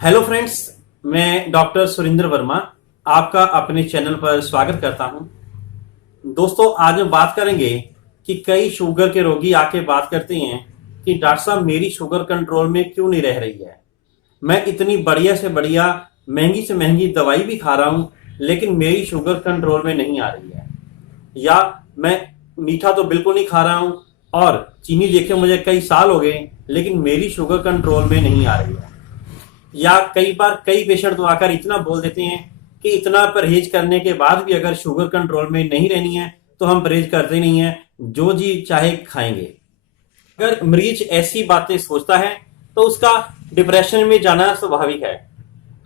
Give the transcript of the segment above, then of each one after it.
Hello friends, मैं doctor Surendra Verma आपका अपने चैनल पर स्वागत करता हूं। दोस्तों, आज हम बात करेंगे कि कई शुगर के रोगी आके बात करते हैं कि डॉक्टर साहब मेरी शुगर कंट्रोल में क्यों नहीं रह रही है। मैं इतनी बढ़िया से बढ़िया महंगी से महंगी दवाई भी खा रहा हूं, लेकिन मेरी शुगर कंट्रोल में नहीं आ रही है। या मैं मीठा तो बिल्कुल नहीं खा रहा हूं और चीनी देखे मुझे कई साल हो गए, लेकिन मेरी शुगर कंट्रोल में नहीं आ रही है। या कई बार कई पेशेंट तो आकर इतना बोल देते हैं कि इतना परहेज करने के बाद भी अगर शुगर कंट्रोल में नहीं रहनी है तो हम परहेज करते नहीं है, जो जी चाहे खाएंगे। अगर मरीज ऐसी बातें सोचता है तो उसका डिप्रेशन में जाना स्वाभाविक है।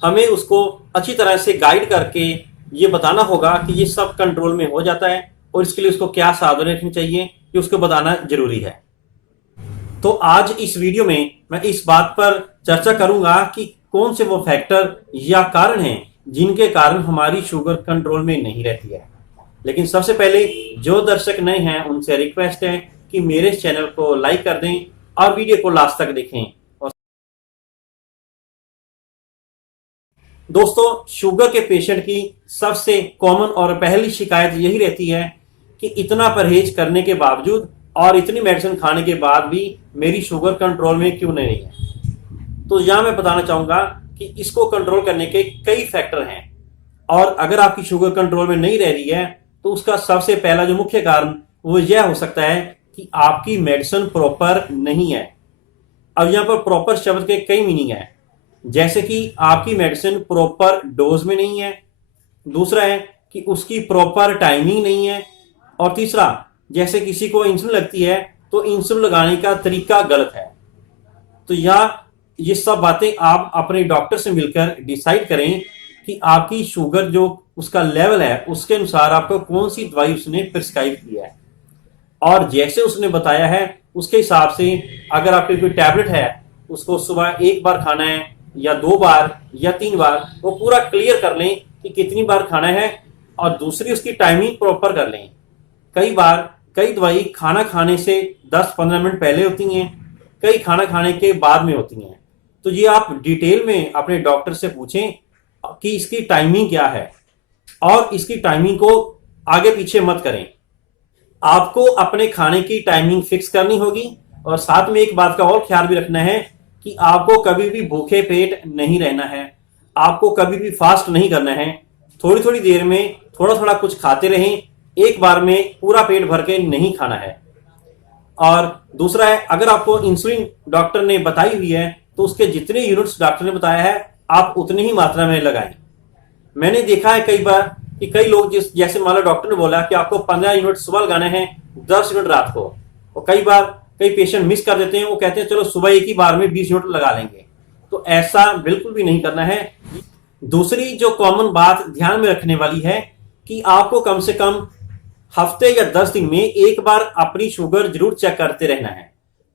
हमें उसको अच्छी तरह से गाइड करके ये बताना होगा कि ये सब कंट्रोल में हो जाता है और इसके लिए उसको क्या सावधानी रखनी चाहिए, ये उसको बताना जरूरी है। तो आज इस वीडियो में मैं इस बात पर चर्चा करूंगा कि कौन से वो फैक्टर या कारण हैं जिनके कारण हमारी शुगर कंट्रोल में नहीं रहती है। लेकिन सबसे पहले जो दर्शक नए हैं उनसे रिक्वेस्ट है कि मेरे चैनल को लाइक कर दें और वीडियो को लास्ट तक देखें। और दोस्तों, शुगर के पेशेंट की सबसे कॉमन और पहली शिकायत यही रहती है कि इतना परहेज करने के बावजूद और इतनी मेडिसिन खाने के बाद भी मेरी शुगर कंट्रोल में क्यों नहीं है। तो यहां मैं बताना चाहूंगा कि इसको कंट्रोल करने के कई फैक्टर हैं और अगर आपकी शुगर कंट्रोल में नहीं रह रही है तो उसका सबसे पहला जो मुख्य कारण वो यह हो सकता है कि आपकी मेडिसिन प्रॉपर नहीं है। अब यहां पर प्रॉपर शब्द के कई मीनिंग है, जैसे कि आपकी मेडिसिन प्रॉपर डोज में नहीं है, दूसरा है कि उसकी प्रॉपर टाइमिंग नहीं है, और तीसरा जैसे किसी को इंसुलिन लगती है तो इंसुलिन लगाने का तरीका गलत है। तो ये सब बातें आप अपने डॉक्टर से मिलकर डिसाइड करें कि आपकी शुगर जो उसका लेवल है उसके अनुसार आपको कौन सी दवाई उसने प्रिस्क्राइब किया है, और जैसे उसने बताया है उसके हिसाब से अगर आपकी कोई टैबलेट है उसको सुबह एक बार खाना है या 2 बार या 3 बार, वो पूरा क्लियर कर लें कि कितनी बार खाना है, और दूसरी उसकी टाइमिंग प्रॉपर कर लें। कई बार कई दवाई खाना खाने से 10-15 मिनट पहले होती हैं, कई खाना खाने के बाद में होती हैं। तो ये आप डिटेल में अपने डॉक्टर से पूछें कि इसकी टाइमिंग क्या है, और इसकी टाइमिंग को आगे पीछे मत करें। आपको अपने खाने की टाइमिंग फिक्स करनी होगी, और साथ में एक बात का और ख्याल भी रखना है कि आपको कभी भी भूखे पेट नहीं रहना है, आपको कभी भी फास्ट नहीं करना है। थोड़ी थोड़ी देर में थोड़ा थोड़ा कुछ खाते रहें, एक बार में पूरा पेट भर के नहीं खाना है। और दूसरा है, अगर आपको इंसुलिन डॉक्टर ने बताई हुई है तो उसके जितने यूनिट्स डॉक्टर ने बताया है आप उतनी ही मात्रा में लगाएं। मैंने देखा है कई बार कि कई लोग जैसे मान लो डॉक्टर ने बोला कि आपको 15 यूनिट सुबह लगाने हैं, 10 यूनिट रात को, और कई बार कई पेशेंट मिस कर देते हैं, वो कहते हैं चलो सुबह एक ही बार में 20 यूनिट लगा लेंगे। तो ऐसा बिल्कुल भी नहीं करना है। दूसरी जो कॉमन बात ध्यान में रखने वाली है कि आपको कम से कम हफ्ते या 10 दिन में एक बार अपनी शुगर जरूर चेक करते रहना है,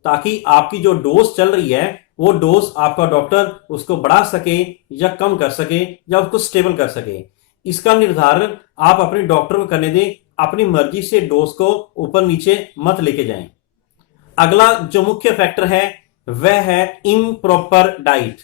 ताकि आपकी जो डोज चल रही है वो डोज आपका डॉक्टर उसको बढ़ा सके या कम कर सके या उसको स्टेबल कर सके। इसका निर्धारण आप अपने डॉक्टर को करने दें, अपनी मर्जी से डोज को ऊपर नीचे मत लेके जाएं। अगला जो मुख्य फैक्टर है वह है इम्प्रॉपर डाइट।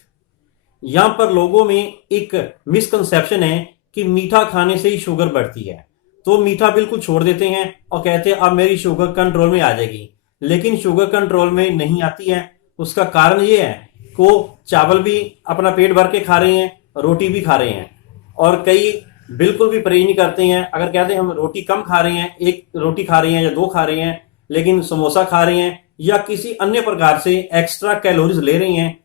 यहां पर लोगों में एक मिसकंसेप्शन है कि मीठा खाने से ही शुगर बढ़ती है, तो मीठा बिल्कुल छोड़ देते हैं और कहते हैं अब मेरी शुगर कंट्रोल में आ जाएगी, लेकिन शुगर कंट्रोल में नहीं आती है। उसका कारण ये है कि चावल भी अपना पेट भर के खा रहे हैं, रोटी भी खा रहे हैं, और कई बिल्कुल भी परहेज नहीं करते हैं। अगर कहते हैं हम रोटी कम खा रहे हैं, एक रोटी खा रहे हैं या 2 खा रहे हैं, लेकिन समोसा खा रहे हैं या किसी अन्य प्रकार से एक्स्ट्रा कैलोरीज ले रहे हैं,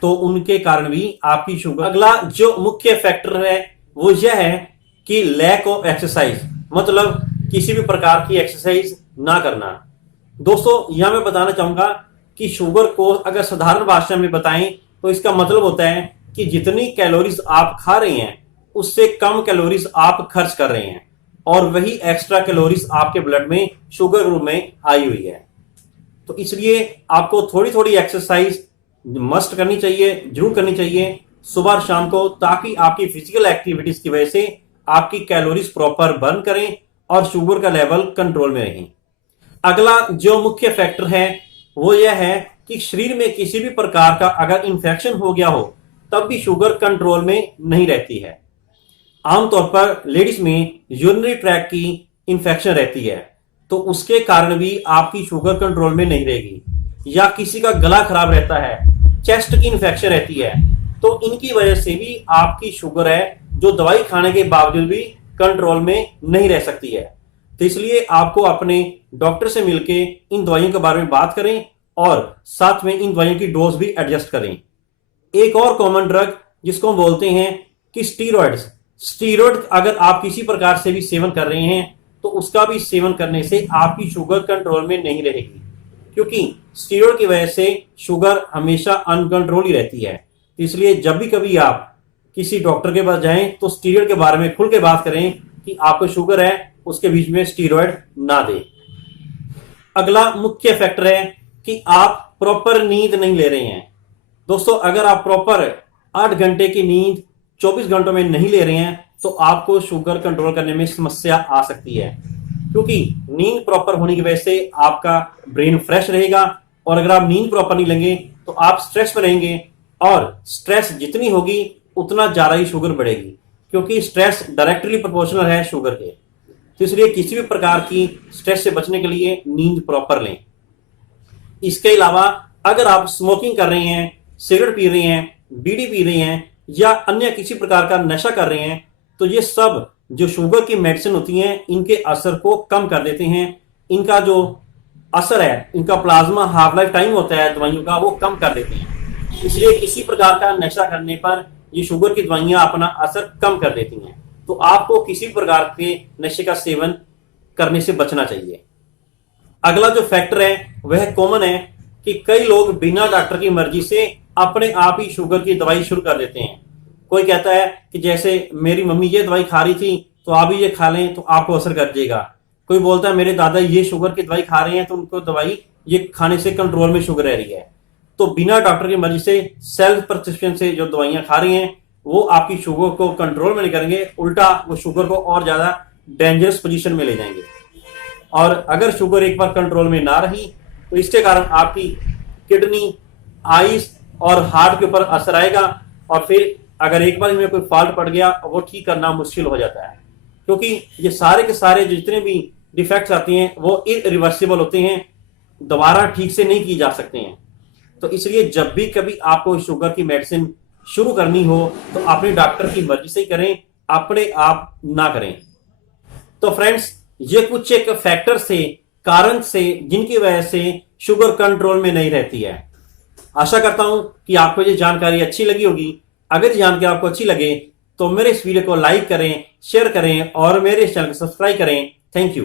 तो उनके कारण भी आपकी शुगर। अगला जो मुख्य फैक्टर है वो यह है कि लैक ऑफ एक्सरसाइज, मतलब किसी भी प्रकार की एक्सरसाइज ना करना। दोस्तों, यहां मैं बताना चाहूंगा कि शुगर को अगर साधारण भाषा में बताएं तो इसका मतलब होता है कि जितनी कैलोरीज आप खा रहे हैं उससे कम कैलोरीज आप खर्च कर रहे हैं, और वही एक्स्ट्रा कैलोरीज आपके ब्लड में शुगर रूप में आई हुई है। तो इसलिए आपको थोड़ी थोड़ी एक्सरसाइज मस्ट करनी चाहिए, जरूर करनी चाहिए सुबह और शाम को, ताकि आपकी फिजिकल एक्टिविटीज की वजह से आपकी कैलोरीज प्रॉपर बर्न करें और शुगर का लेवल कंट्रोल में रहे। अगला जो मुख्य फैक्टर है वो यह है कि शरीर में किसी भी प्रकार का अगर इंफेक्शन हो गया हो तब भी शुगर कंट्रोल में नहीं रहती है। आमतौर पर लेडीज में यूरिनरी ट्रैक की इंफेक्शन रहती है, तो उसके कारण भी आपकी शुगर कंट्रोल में नहीं रहेगी, या किसी का गला खराब रहता है, चेस्ट की इंफेक्शन रहती है, तो इनकी वजह से भी आपकी शुगर है जो दवाई खाने के बावजूद भी कंट्रोल में नहीं रह सकती है। तो इसलिए आपको अपने डॉक्टर से मिलके इन दवाइयों के बारे में बात करें और साथ में इन दवाइयों की डोज भी एडजस्ट करें। एक और कॉमन ड्रग जिसको हम बोलते हैं कि स्टीरॉयड अगर आप किसी प्रकार से भी सेवन कर रहे हैं तो उसका भी सेवन करने से आपकी शुगर कंट्रोल में नहीं रहेगी, क्योंकि स्टीरॉयड की वजह से शुगर हमेशा अनकंट्रोल ही रहती है। इसलिए जब भी कभी आप किसी डॉक्टर के पास जाएं तो स्टीरॉयड के बारे में खुल के बात करें कि आपको शुगर है, उसके बीच में स्टीरॉयड ना दें। अगला मुख्य फैक्टर है कि आप प्रॉपर नींद नहीं ले रहे हैं। दोस्तों, अगर आप प्रॉपर 8 घंटे की नींद 24 घंटों में नहीं ले रहे हैं तो आपको शुगर कंट्रोल करने में समस्या आ सकती है, क्योंकि नींद प्रॉपर होने की वजह से आपका ब्रेन फ्रेश रहेगा, और अगर आप नींद प्रॉपर नहीं लेंगे तो आप स्ट्रेस में रहेंगे, और स्ट्रेस जितनी होगी उतना ज्यादा ही शुगर बढ़ेगी, क्योंकि स्ट्रेस डायरेक्टली प्रोपोर्शनल है शुगर के। तो इसलिए किसी भी प्रकार की स्ट्रेस से बचने के लिए नींद प्रॉपर लें। इसके अलावा अगर आप स्मोकिंग कर रहे हैं, सिगरेट पी रहे हैं, बीड़ी पी रहे हैं, या अन्य किसी प्रकार का नशा कर रहे हैं, तो ये सब जो शुगर की मेडिसिन होती हैं इनके असर को कम कर देते हैं। इनका जो असर है, इनका प्लाज्मा हाफ लाइफ टाइम होता है दवाइयों का, वो कम कर देते हैं। इसलिए किसी प्रकार का नशा करने पर ये शुगर की दवाइयां अपना असर कम कर देती हैं। तो आपको किसी प्रकार के नशे का सेवन करने से बचना चाहिए। अगला जो फैक्टर है वह कॉमन है कि कई लोग बिना डॉक्टर की मर्जी से अपने आप ही शुगर की दवाई शुरू कर देते हैं। कोई कहता है कि जैसे मेरी मम्मी ये दवाई खा रही थी तो आप भी ये खा लें तो आपको असर कर जाएगा। कोई बोलता है मेरे दादा ये शुगर की दवाई खा रहे हैं तो उनको दवाई ये खाने से कंट्रोल में शुगर रह रही है। तो बिना डॉक्टर की मर्जी से सेल्फ प्रिस्क्रिप्शन से जो दवाइयां खा रही हैं वो आपकी शुगर को कंट्रोल में नहीं करेंगे, उल्टा वो शुगर को और ज्यादा डेंजरस पोजीशन में ले जाएंगे। और अगर शुगर एक बार कंट्रोल में ना रही तो इसके कारण आपकी किडनी, आईज और हार्ट के ऊपर असर आएगा, और फिर अगर एक बार इनमें कोई फॉल्ट पड़ गया वो ठीक करना मुश्किल हो जाता है, क्योंकि ये सारे के सारे जितने भी डिफेक्ट्स आते हैं वो इरिवर्सिबल होते हैं, दोबारा ठीक से नहीं की जा सकते हैं। तो इसलिए जब भी कभी आपको शुगर की मेडिसिन शुरू करनी हो तो अपने डॉक्टर की मर्जी से ही करें, अपने आप ना करें। तो फ्रेंड्स, ये कुछ एक फैक्टर से, कारण से जिनकी वजह से शुगर कंट्रोल में नहीं रहती है। आशा करता हूं कि आपको ये जानकारी अच्छी लगी होगी। अगर ये जानकारी आपको अच्छी लगे तो मेरे इस वीडियो को लाइक करें, शेयर करें और मेरे इस चैनल को सब्सक्राइब करें। Thank you.